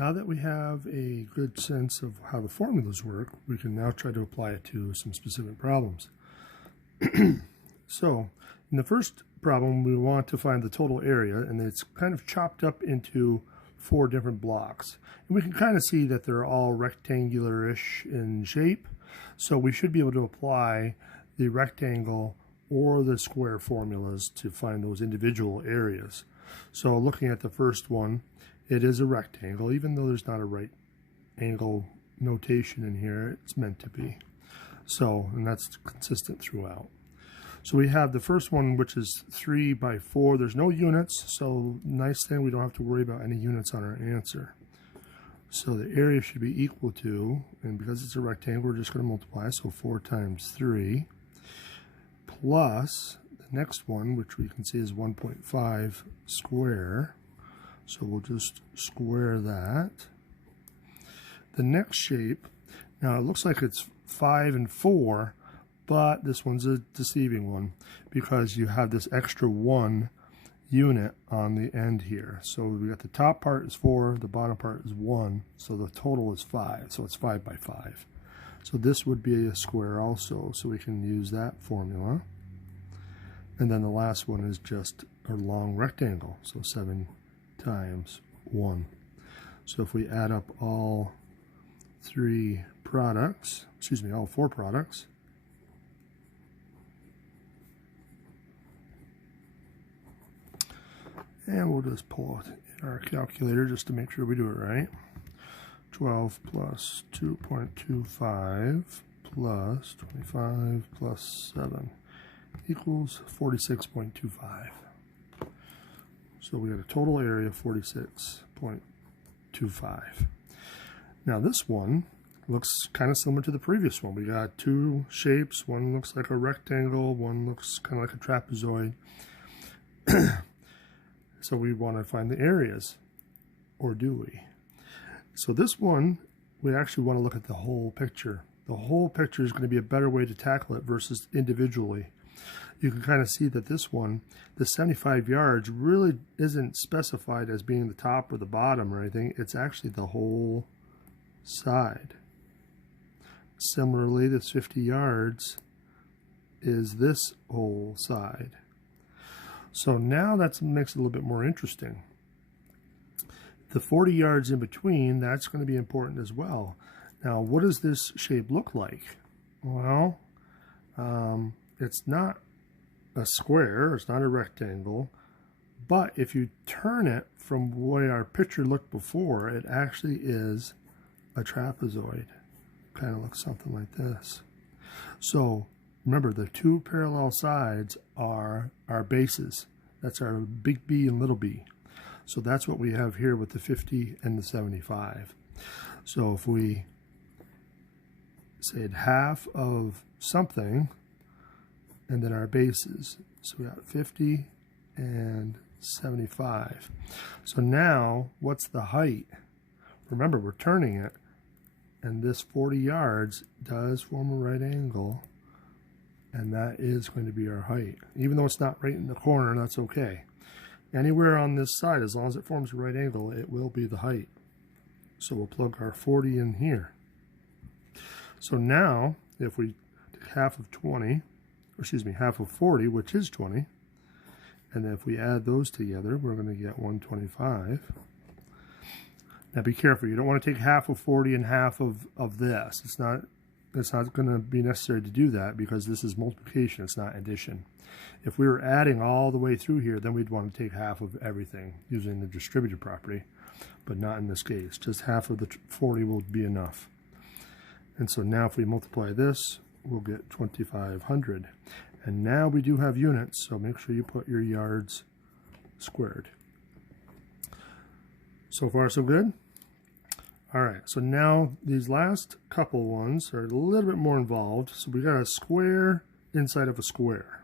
Now that we have a good sense of how the formulas work, we can now try to apply it to some specific problems. So, in the first problem, we want to find the total area, and it's kind of chopped up into 4 different blocks. And we can kind of see that they're all rectangular-ish in shape, so we should be able to apply the rectangle or the square formulas to find those individual areas. So looking at the first one, it is a rectangle, even though there's not a right angle notation in here, it's meant to be. So, and that's consistent throughout. So we have the first one, which is 3 by 4. There's no units, so nice thing, we don't have to worry about any units on our answer. So the area should be equal to, and because it's a rectangle, we're just going to multiply, so 4 times 3, plus the next one, which we can see is 1.5 square. So we'll just square that. The next shape, now it looks like it's 5 and 4, but this one's a deceiving one because you have this extra 1 unit on the end here. So we got the top part is 4, the bottom part is 1, so the total is 5, so it's 5 by 5. So this would be a square also, so we can use that formula. And then the last one is just a long rectangle, so 7 times 1. So if we add up all 4 products, and we'll just pull it in our calculator just to make sure we do it right. 12 plus 2.25 plus 25 plus 7 equals 46.25. So we got a total area of 46.25. Now this one looks kind of similar to the previous one. We got 2 shapes. One looks like a rectangle, one looks kind of like a trapezoid. So we want to find the areas, or do we? So this one, we actually want to look at the whole picture. The whole picture is going to be a better way to tackle it versus individually. You can kind of see that this one, the 75 yards, really isn't specified as being the top or the bottom or anything. It's actually the whole side. Similarly, this 50 yards is this whole side. So now that makes it a little bit more interesting. The 40 yards in between, that's going to be important as well. Now, what does this shape look like? Well, it's not a square, it's not a rectangle, but if you turn it from the way our picture looked before, it actually is a trapezoid. Kind of looks something like this. So remember, the 2 parallel sides are our bases. That's our big B and little b. So that's what we have here with the 50 and the 75. So if we say half of something, and then our bases. So we got 50 and 75. So now, what's the height? Remember, we're turning it, and this 40 yards does form a right angle, and that is going to be our height. Even though it's not right in the corner, that's okay. Anywhere on this side, as long as it forms a right angle, it will be the height. So we'll plug our 40 in here. So now, if we take half of 20, half of 40, which is 20, and then if we add those together, we're going to get 125. Now be careful, you don't want to take half of 40 and half of this. It's not going to be necessary to do that because this is multiplication, it's not addition. If we were adding all the way through here, then we'd want to take half of everything using the distributive property, but not in this case. Just half of the 40 will be enough. And so now if we multiply this, we'll get 2,500. And now we do have units, so make sure you put your yards squared. So far, so good? All right, so now these last couple ones are a little bit more involved. So we got a square inside of a square.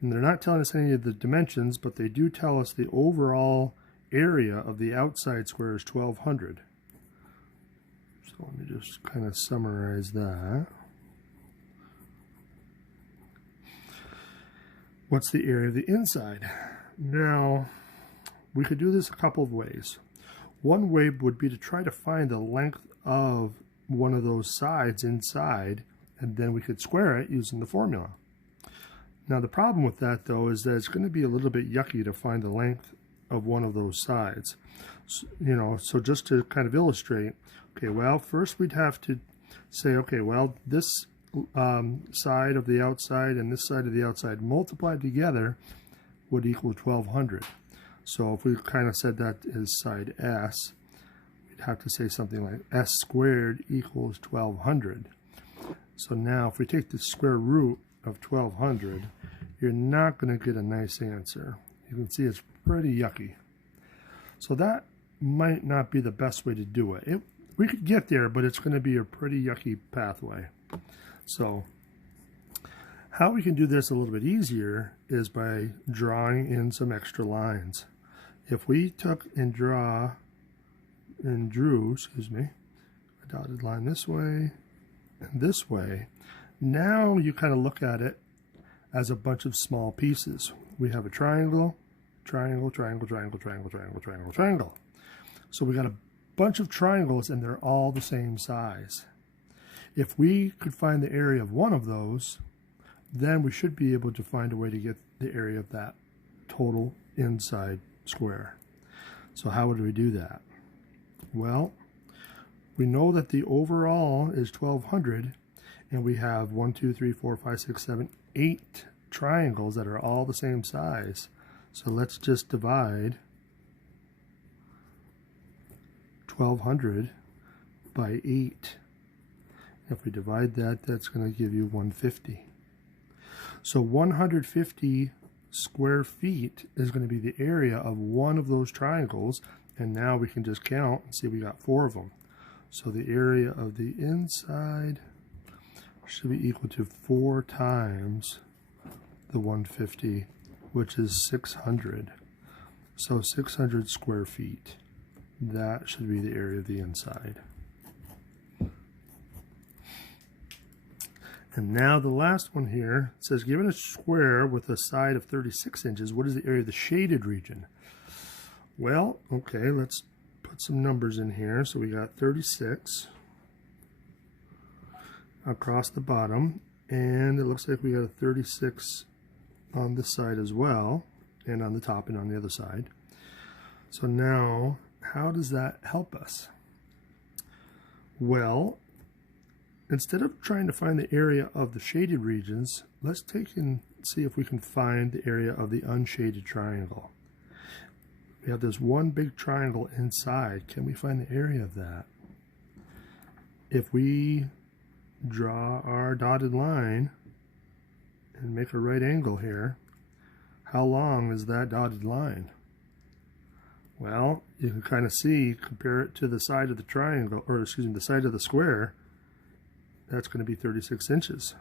And they're not telling us any of the dimensions, but they do tell us the overall area of the outside square is 1,200. So let me just kind of summarize that. What's the area of the inside? Now, we could do this a couple of ways. One way would be to try to find the length of one of those sides inside, and then we could square it using the formula. Now the problem with that though is that it's going to be a little bit yucky to find the length of one of those sides. So just to kind of illustrate, okay, well, first we'd have to say, okay, well, this side of the outside and this side of the outside multiplied together would equal 1200. So if we kind of said that is side S, we'd have to say something like S squared equals 1200. So now if we take the square root of 1200, you're not going to get a nice answer. You can see it's pretty yucky. So that might not be the best way to do it. We could get there, but it's going to be a pretty yucky pathway. So how we can do this a little bit easier is by drawing in some extra lines. If we took and drew, a dotted line this way and this way, now you kind of look at it as a bunch of small pieces. We have a triangle, triangle, triangle, triangle, triangle, triangle, triangle, triangle. So we got a bunch of triangles and they're all the same size. If we could find the area of one of those, then we should be able to find a way to get the area of that total inside square. So how would we do that? Well, we know that the overall is 1200, and we have 1, 2, 3, 4, 5, 6, 7, 8 triangles that are all the same size. So let's just divide 1200 by 8. If we divide that, that's going to give you 150. So 150 square feet is going to be the area of one of those triangles, and now we can just count and see we got 4 of them. So the area of the inside should be equal to 4 times the 150, which is 600. So 600 square feet. That should be the area of the inside. And now the last one here says, given a square with a side of 36 inches, what is the area of the shaded region? Well, okay, let's put some numbers in here. So we got 36 across the bottom, and it looks like we got a 36 on this side as well, and on the top and on the other side. So now, how does that help us? Well, instead of trying to find the area of the shaded regions, let's take and see if we can find the area of the unshaded triangle. We have this one big triangle inside. Can we find the area of that? If we draw our dotted line and make a right angle here, how long is that dotted line? Well, you can kind of see, compare it to the side of the triangle, or excuse me, the side of the square, that's going to be 36 inches.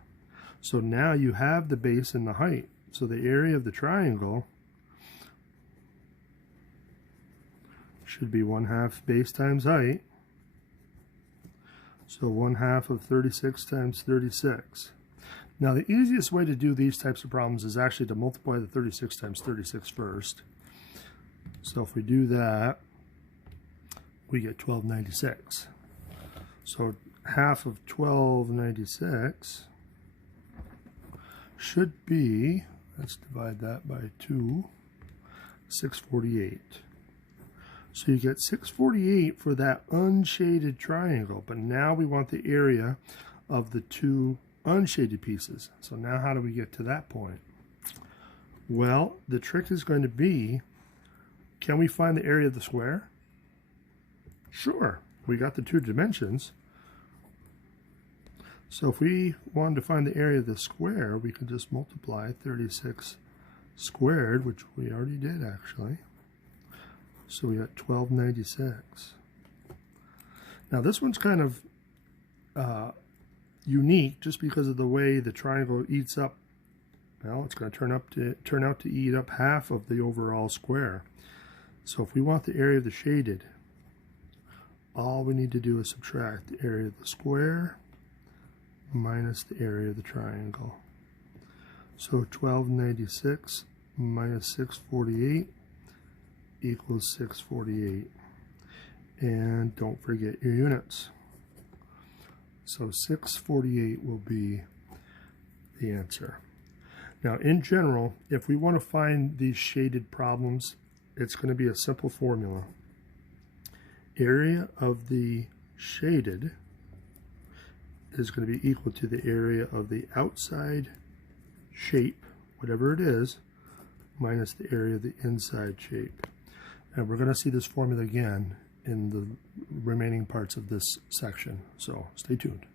So now you have the base and the height. So the area of the triangle should be 1/2 base times height. So 1/2 of 36 times 36. Now the easiest way to do these types of problems is actually to multiply the 36 times 36 first. So if we do that, we get 1296. So 1/2 of 1296 should be, let's divide that by 2, 648. So you get 648 for that unshaded triangle, but now we want the area of the 2 unshaded pieces. So now how do we get to that point? Well, the trick is going to be, can we find the area of the square? Sure, we got the 2 dimensions. So if we wanted to find the area of the square, we could just multiply 36 squared, which we already did actually. So we got 1296. Now this one's kind of unique just because of the way the triangle eats up. Well, it's going to turn out to eat up 1/2 of the overall square. So if we want the area of the shaded, all we need to do is subtract the area of the square minus the area of the triangle. So 1296 minus 648 equals 648. And don't forget your units. So 648 will be the answer. Now, in general, if we want to find these shaded problems, it's going to be a simple formula. Area of the shaded is going to be equal to the area of the outside shape, whatever it is, minus the area of the inside shape. And we're going to see this formula again in the remaining parts of this section, so stay tuned.